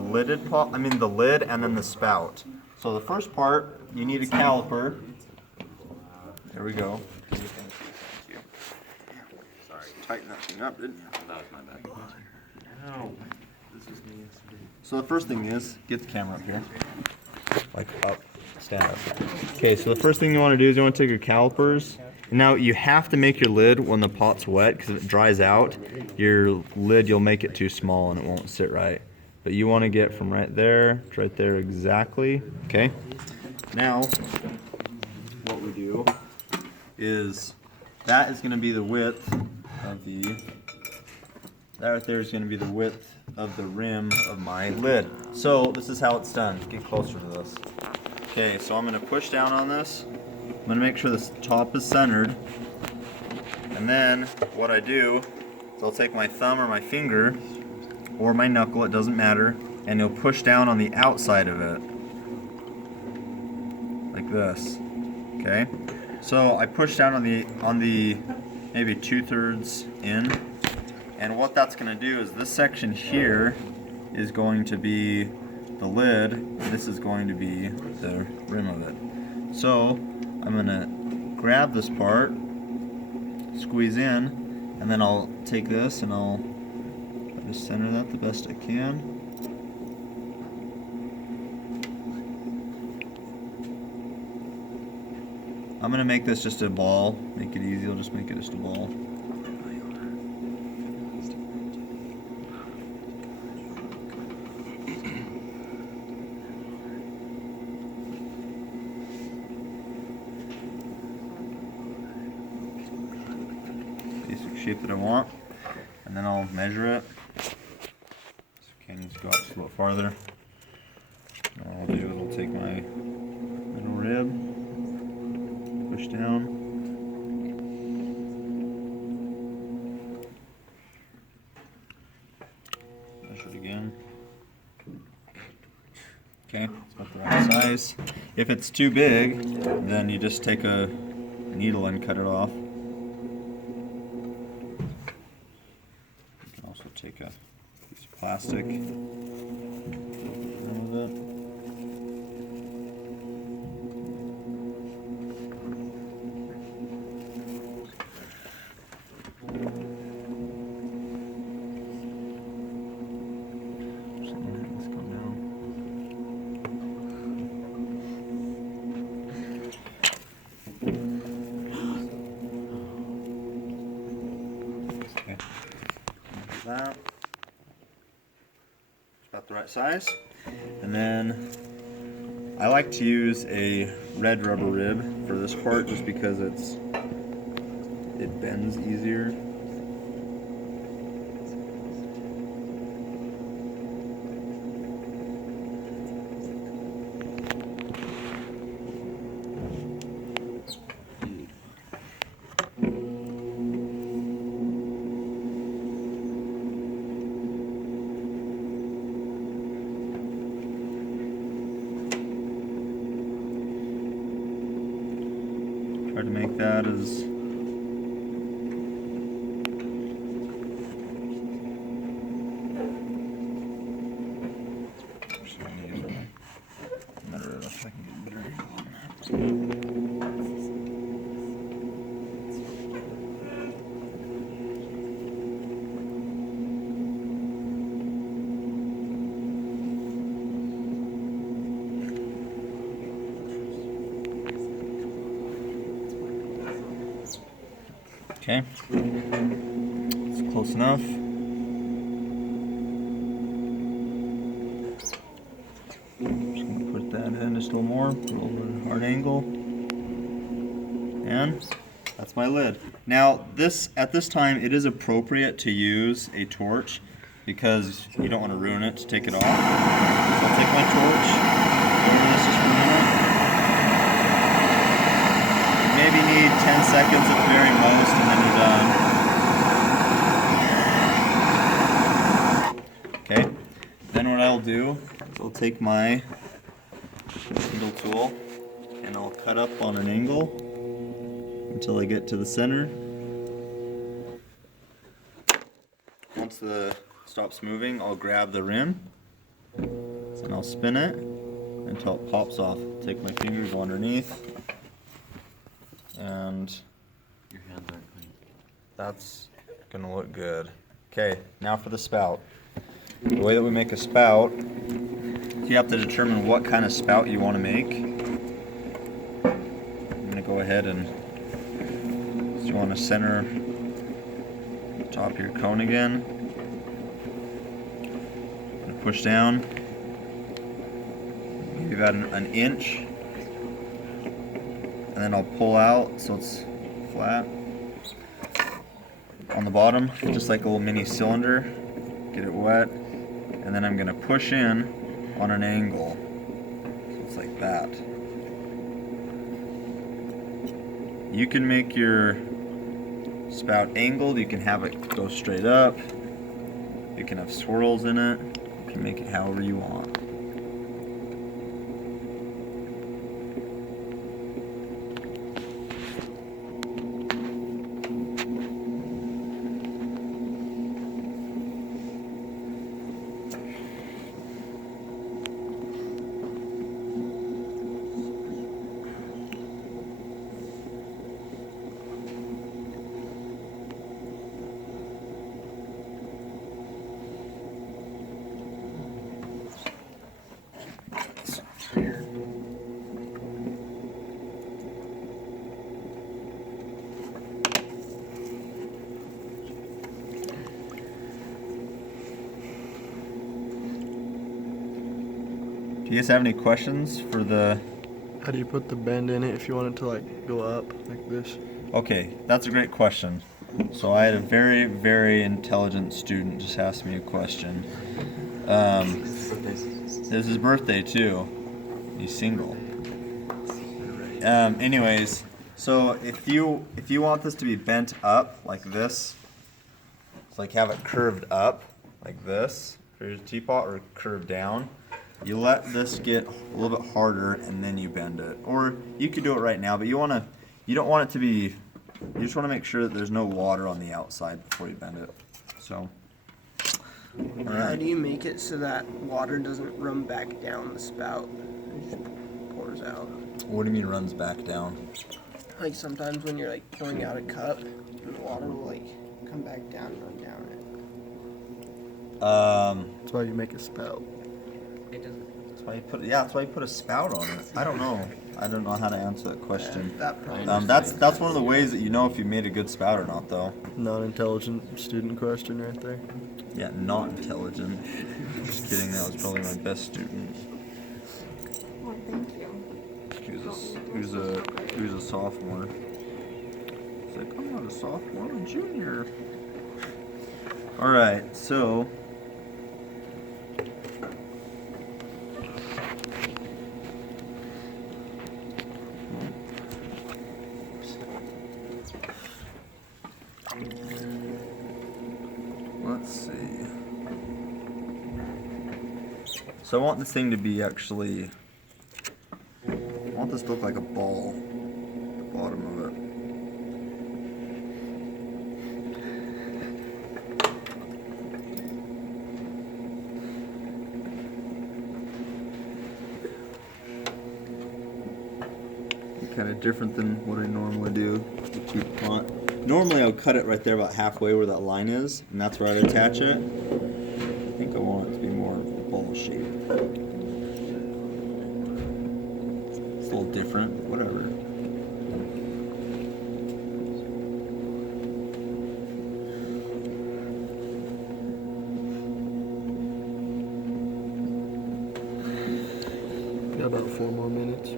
lidded pot, the lid and then the spout. So the first part, you need a caliper. There we go. Sorry, tighten that thing up, didn't you? That was my bad. No. So the first thing is, get the camera up here. Like up, stand up. Okay, so the first thing you want to do is you want to take your calipers. Now you have to make your lid when the pot's wet, because if it dries out, your lid, you'll make it too small and it won't sit right. But you want to get from right there to right there exactly. Okay. Now, what we do is, that is going to be the width of the, that right there is going to be the width of the rim of my lid. So this is how it's done. Get closer to this. Okay, so I'm going to push down on this. I'm going to make sure this top is centered. And then what I do is I'll take my thumb or my finger or my knuckle, it doesn't matter, and you'll push down on the outside of it. Like this. Okay? So I push down on the maybe 2/3 in. And what that's going to do is this section here is going to be the lid, and this is going to be the rim of it. So I'm going to grab this part, squeeze in, and then I'll take this and I'll try to center that the best I can. I'm going to make this just a ball, make it easy, I'll just make it just a ball. Basic shape that I want, and then I'll measure it. So okay, I need to go out just a little farther. And what I'll do is I'll take my middle rib, push down, measure it again. Okay, it's about the right size. If it's too big, then you just take a needle and cut it off. Take a piece of plastic, remove it. Just let this come down. Okay. That. It's about the right size. And then I like to use a red rubber rib for this part just because it bends easier. Try to make that as okay, it's close enough. I'm just going to put that in just a little more, put a little hard angle, and that's my lid. Now at this time it is appropriate to use a torch because you don't want to ruin it to take it off. So I'll take my torch, burn this just for a minute. Maybe need 10 seconds at the very most, and then you're done. Okay, then what I'll do is I'll take my spindle tool and I'll cut up on an angle until I get to the center. Once the stops moving, I'll grab the rim And I'll spin it until it pops off. Take my fingers underneath, and Your hands aren't clean. that's gonna look good. Okay, now for the spout. The way that we make a spout, you have to determine what kind of spout you want to make. I'm gonna go ahead and so you want to center the top of your cone again. I'm gonna push down. Maybe about an inch, and then I'll pull out so it's flat on the bottom, just like a little mini cylinder. Get it wet, and then I'm gonna push in on an angle, so it's like that. You can make your spout angled, you can have it go straight up, you can have swirls in it, you can make it however you want. Do you guys have any questions for the... How do you put the bend in it if you want it to like go up like this? Okay, that's a great question. So I had a very, very intelligent student just ask me a question. It's his birthday too. He's single. Anyways, so if you want this to be bent up like this, it's like have it curved up like this for your teapot, or curved down. You let this get a little bit harder and then you bend it. Or you could do it right now, but you don't want it to be, you just want to make sure that there's no water on the outside before you bend it. So, all How right. do you make it so that water doesn't run back down the spout? It just pours out. What do you mean runs back down? Like sometimes when you're like pouring out a cup, the water will like come back down and run down it. That's why you make a spout. That's why you put a spout on it. I don't know how to answer that question. That probably. That's one of the ways that you know if you made a good spout or not, though. Non-intelligent student question right there. Yeah, not intelligent. Just kidding. That was probably my best student. Well, thank you. Who's a sophomore. It's like, I'm not a sophomore, I'm a junior. All right, so. Let's see. So I want this thing to be actually, I want this to look like a ball at the bottom of it. Kind of different than what I normally do with the teapot. Normally I would cut it right there about halfway where that line is, and that's where I'd attach it. I think I want it to be more ball shaped. It's a little different, whatever. Got about 4 more minutes.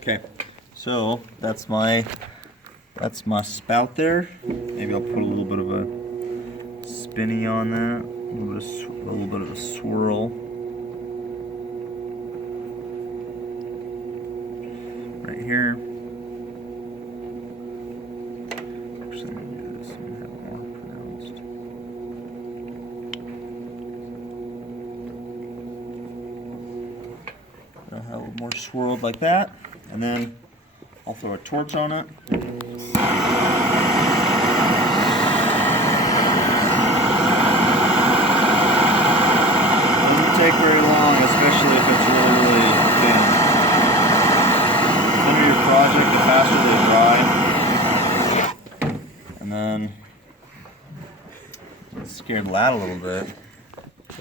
Okay, so that's my spout there. Maybe I'll put a little bit of a spinny on that, a little bit of a swirl. here. Actually, let me do this and have it more pronounced. I'll have a little more swirled like that, and then I'll throw a torch on it. Doesn't take very long, especially if it's really, really thin. The thinner your project, the faster they dry. And then scared the lad a little bit.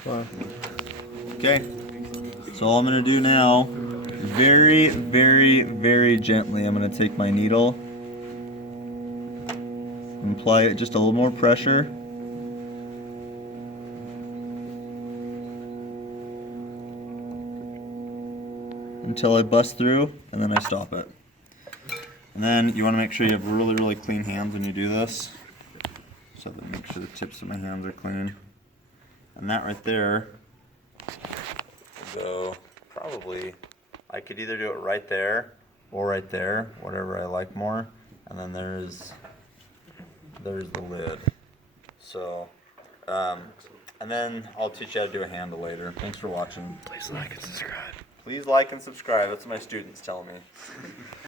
Wow. Okay. So all I'm gonna do now, very, very, very gently, I'm gonna take my needle and apply just a little more pressure. Until I bust through, and then I stop it. And then you want to make sure you have really, really clean hands when you do this. So that make sure the tips of my hands are clean. And that right there, so probably I could either do it right there or right there, whatever I like more. And then there's the lid. So, and then I'll teach you how to do a handle later. Thanks for watching. Please like and subscribe. Please like and subscribe. That's what my students tell me.